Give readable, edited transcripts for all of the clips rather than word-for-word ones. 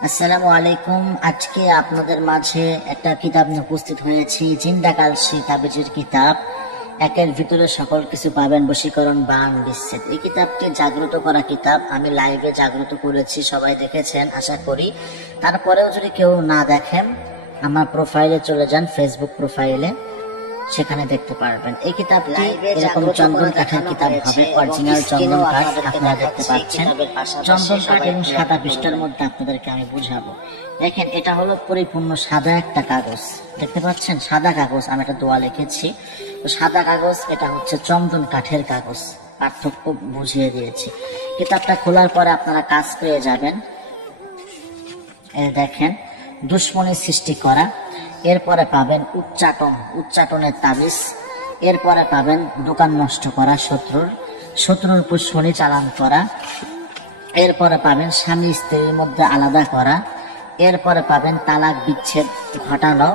আসসালামু আলাইকুম। আজকে আপনাদের মাঝে একটা কিতাব নিয়ে উপস্থিত হয়েছি, জিন্দা কালসি তাবিজের কিতাব। একের ভিতরে সকল কিছু পাবেন, বশীকরণ, বান, বিচ্ছেদ। এই কিতাবটি জাগ্রত করা কিতাব। আমি লাইভে জাগ্রত করেছি, সবাই দেখেছেন আশা করি। তারপরেও যদি কেউ না দেখেন, আমার প্রোফাইলে চলে যান, ফেসবুক প্রোফাইলে, সেখানে দেখতে পারবেন। এই কিতাবটি এরকম চন্দন কাঠের কিতাব হবে, অরিজিনাল চন্দন কাঠ আপনারা দেখতে পাচ্ছেন। চন্দন কাঠ এবং সাদা পৃষ্ঠার মধ্যে আপনাদেরকে আমি বুঝাবো। দেখেন, এটা হলো পরিপূর্ণ সাদা একটা কাগজ, দেখতে পাচ্ছেন সাদা কাগজ। আমি একটা দোয়া লিখেছি, তো সাদা কাগজ, এটা হচ্ছে চন্দন কাঠের কাগজ। পার্থক্য বুঝিয়ে দিয়েছি। কিতাবটা খোলার পরে আপনারা কাজ পেয়ে যাবেন। দেখেন, দুশ্মনী সৃষ্টি করা, এরপরে পাবেন উচ্চাটনের তাবিজ, এরপরে পাবেন দোকান নষ্ট করা, শত্রুর উপর শনি চালান করা, এরপরে পাবেন স্বামী স্ত্রীর মধ্যে আলাদা করা, এরপরে পাবেন তালাক বিচ্ছেদ ঘটানো,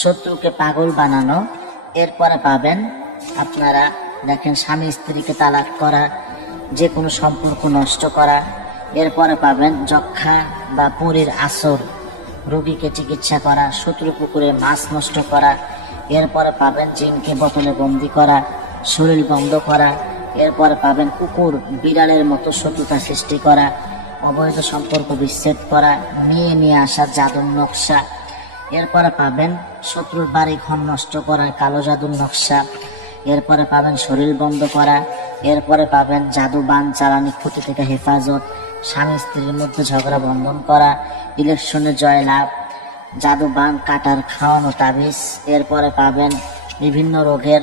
শত্রুকে পাগল বানানো, এরপরে পাবেন আপনারা দেখেন স্বামী স্ত্রীকে তালাক করা, যে কোনো সম্পর্ক নষ্ট করা, এরপরে পাবেন যক্ষা বা পরীর আসর, রোগীকে চিকিৎসা করা, শত্রু পুকুরে মাছ নষ্ট করা, এরপরে পাবেন জিনকে বোতলে বন্দি করা, শরীর বন্ধ করা, এরপরে পাবেন কুকুর বিড়ালের মতো শত্রুতা সৃষ্টি করা, অবৈধ সম্পর্ক বিচ্ছেদ করা, নিয়ে আসা জাদুর নকশা, এরপরে পাবেন শত্রুর বাড়ি ঘর নষ্ট করা, কালো জাদুর নকশা, এরপরে পাবেন শরীর বন্ধ করা, এরপরে পাবেন জাদু বান চালানি, ক্ষতি থেকে হেফাজত, স্বামী স্ত্রীর মধ্যে ঝগড়া বন্ধন করা, ইলেকশনে জয়লাভ, জাদু বান কাটার খাওয়ানো তাবিজ, এরপরে পাবেন বিভিন্ন রোগের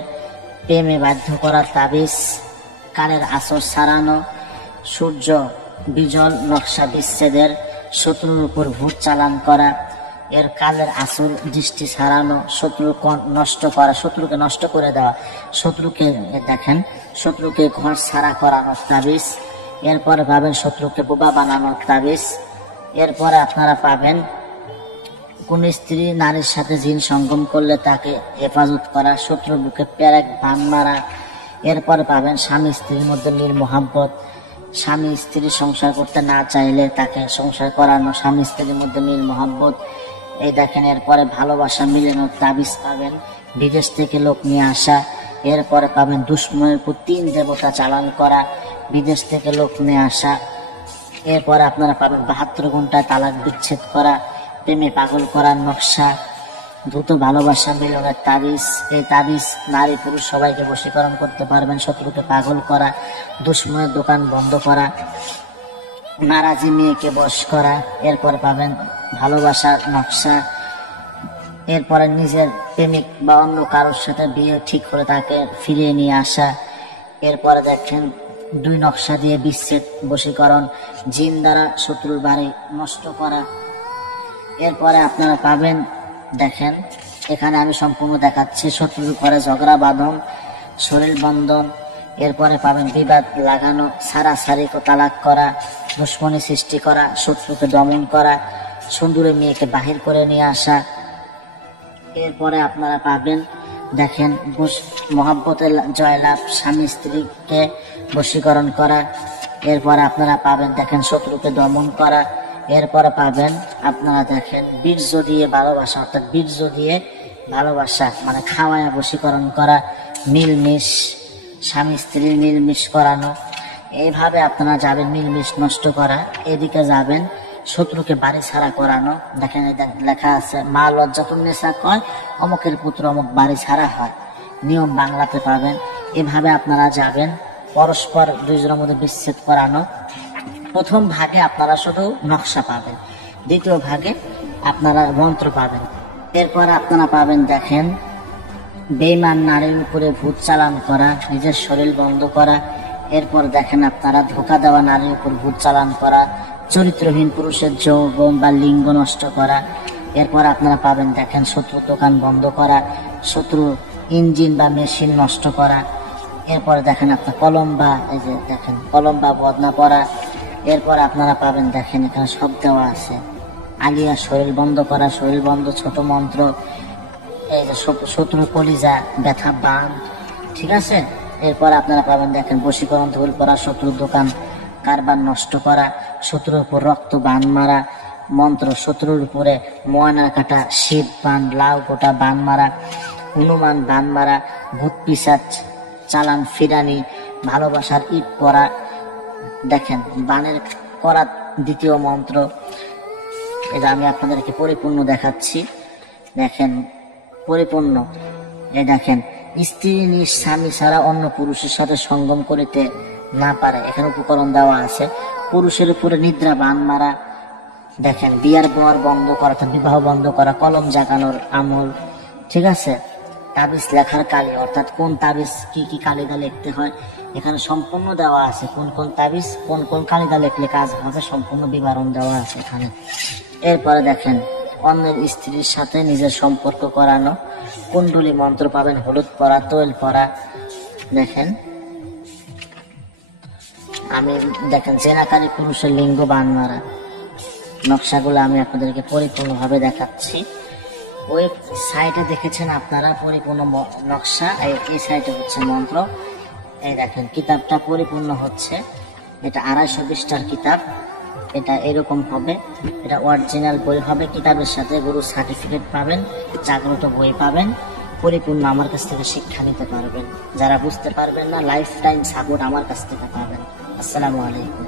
প্রেমে বাধ্য করার তাবিজ, কালের আসর সারানো, সূর্য বিজল নকশা বিচ্ছেদের, শত্রুর উপর ভূত চালান করা, এর কালের আসর দৃষ্টি সারানো, শত্রুকে নষ্ট করে দেওয়া, শত্রুকে ঘর ছাড়া করানোর তাবিজ, এরপরে পাবেন শত্রুকে বোবা বানানোর তাবিজ, এরপরে আপনারা পাবেন কোন স্ত্রী নারীর সাথে জিন সঙ্গম করলে তাকে হেফাজত করা, শত্রুর বুকে পেরেক বান মারা, এরপরে পাবেন স্বামী স্ত্রীর মধ্যে মিল মোহাব্বত, স্বামী স্ত্রী সংসার করতে না চাইলে তাকে সংসার করানো, স্বামী স্ত্রীর মধ্যে মিল মোহাব্বত। এই দেখেন, এরপরে ভালোবাসা মিলানোর তাবিজ পাবেন, বিদেশ থেকে লোক নিয়ে আসা, এরপরে পাবেন দুশ্মনের উপর 3 দেবতা চালান করা, বিদেশ থেকে লোক নিয়ে আসা, এরপরে আপনারা পাবেন 72 ঘন্টায় তালাক বিচ্ছেদ করা, প্রেমে পাগল করার নকশা, দ্রুত ভালোবাসা মিলনের তাবিজ। এই তাবিজ নারী পুরুষ সবাইকে বশীকরণ করতে পারবেন, শত্রুকে পাগল করা, দুশ্মনের দোকান বন্ধ করা, নারাজি মেয়েকে বশ করা, এরপরে পাবেন ভালোবাসার নকশা, এরপরে নিজের প্রেমিক বা অন্য কারোর সাথে বিয়ে ঠিক করে তাকে ফিরিয়ে নিয়ে আসা, এরপরে দেখেন 2 নকশা দিয়ে বিচ্ছেদ বশীকরণ, জিন দ্বারা শত্রুর বাড়ি নষ্ট করা। এরপরে আপনারা পাবেন, দেখেন এখানে আমি সম্পূর্ণ দেখাচ্ছি, শত্রুর ঘরে ঝগড়া বাঁধন, শরীর বন্ধন, এরপরে পাবেন বিবাদ লাগানো, সারাসারি তালাক করা, দুশ্মনী সৃষ্টি করা, শত্রুকে দমন করা, সুন্দরী মেয়েকে বাহির করে নিয়ে আসা। এরপরে আপনারা পাবেন দেখেন মহাব্বতের জয়লাভ, স্বামী স্ত্রীকে বশীকরণ করা, এরপরে আপনারা পাবেন দেখেন শত্রুকে দমন করা, এরপরে পাবেন আপনারা দেখেন বীর্য দিয়ে ভালোবাসা, অর্থাৎ বীর্য দিয়ে ভালোবাসা মানে খাওয়ায় বশীকরণ করা, মিলমিশ, স্বামী স্ত্রীর মিলমিশ করানো। এইভাবে আপনারা যাবেন মিলমিশ নষ্ট করা। এদিকে যাবেন শত্রুকে বাড়ি ছাড়া করানো। দেখেন লেখা আছে, মা লজ্জাতুন্নেসা কয় অমুকের পুত্র অমুক বাড়ি ছাড়া হয়, নিয়ম বাংলাতে পাবেন। এভাবে আপনারা যাবেন পরস্পর 2 জনের মধ্যে বিচ্ছেদ করানো। প্রথম ভাগে আপনারা শুধু নকশা পাবেন, দ্বিতীয় ভাগে আপনারা মন্ত্র পাবেন। এরপর আপনারা পাবেন দেখেন বেঈমান নারীর উপরে ভূত চালান করা, নিজের শরীর বন্ধ করা। এরপর দেখেন আপনারা ধোঁকা দেওয়া নারীর উপর ভূত চালান করা, চরিত্রহীন পুরুষের যৌবন বা লিঙ্গ নষ্ট করা। এরপর আপনারা পাবেন দেখেন শত্রু দোকান বন্ধ করা, শত্রু ইঞ্জিন বা মেশিন নষ্ট করা। এরপর দেখেন আপনার কলম বা বদনা পড়া। এরপর আপনারা পাবেন দেখেন এখানে সব দেওয়া আছে, আলিয়া শরীর বন্ধ করা, শরীর বন্ধ ছোট মন্ত্র, এই যে শত্রু কলিজা ব্যথা বান, ঠিক আছে। এরপর আপনারা পাবেন দেখেন বশীকরণ ধুল করা, শত্রুর দোকান কারবার নষ্ট করা, শত্রুর উপর রক্ত বান মারা, মন্ত্র, শত্রুর উপরে ময়না কাটা, শিব বান, লাউ গোটা বান মারা, হনুমান বান মারা, ভূত পিশাচ চালান ফিরানি, ভালোবাসার ইট পরা। দেখেন বানের করা দ্বিতীয় মন্ত্র, এটা আমি আপনাদেরকে পরিপূর্ণ দেখাচ্ছি। দেখেন পরিপূর্ণ, দেখেন স্ত্রী নিজ স্বামী ছাড়া অন্য পুরুষের সাথে সঙ্গম করিতে না পারে, এখানে উপকরণ দেওয়া আছে। পুরুষের উপরে নিদ্রা বান মারা, দেখেন বিয়ার বর বন্ধ করা, অর্থাৎ বিবাহ বন্ধ করা, কলম জাগানোর আমল, ঠিক আছে। তাবিজ লেখার কালি, অর্থাৎ কোন তাবিজ কি কি কালিদা লিখতে হয় এখানে সম্পূর্ণ দেওয়া আছে। কোন কোন তাবিজ কোন কোন কালিদা লিখলে কাজ হবে সম্পূর্ণ বিবরণ দেওয়া আছে এখানে। এরপরে দেখেন অন্যের স্ত্রীর সাথে নিজের সম্পর্ক করানো, কুণ্ডলী মন্ত্র পাবেন, হলুদ পরা, তৈল পরা। দেখেন আমি দেখেন জেনাকারী পুরুষের লিঙ্গ বান মারা, নকশাগুলো আমি আপনাদেরকে পরিপূর্ণভাবে দেখাচ্ছি। ওই সাইটে দেখেছেন আপনারা পরিপূর্ণ নকশা, এই সাইটে হচ্ছে মন্ত্র। এই দেখেন কিতাবটা পরিপূর্ণ হচ্ছে, এটা 250 পৃষ্ঠার কিতাব, এটা এরকম হবে, এটা অরিজিনাল বই হবে। কিতাবের সাথে গুরু সার্টিফিকেট পাবেন, জাগ্রত বই পাবেন, পরিপূর্ণ আমার কাছ থেকে শিক্ষা নিতে পারবেন। যারা বুঝতে পারবেন না লাইফ টাইম সাপোর্ট আমার কাছ থেকে পাবেন। আসসালামু আলাইকুম।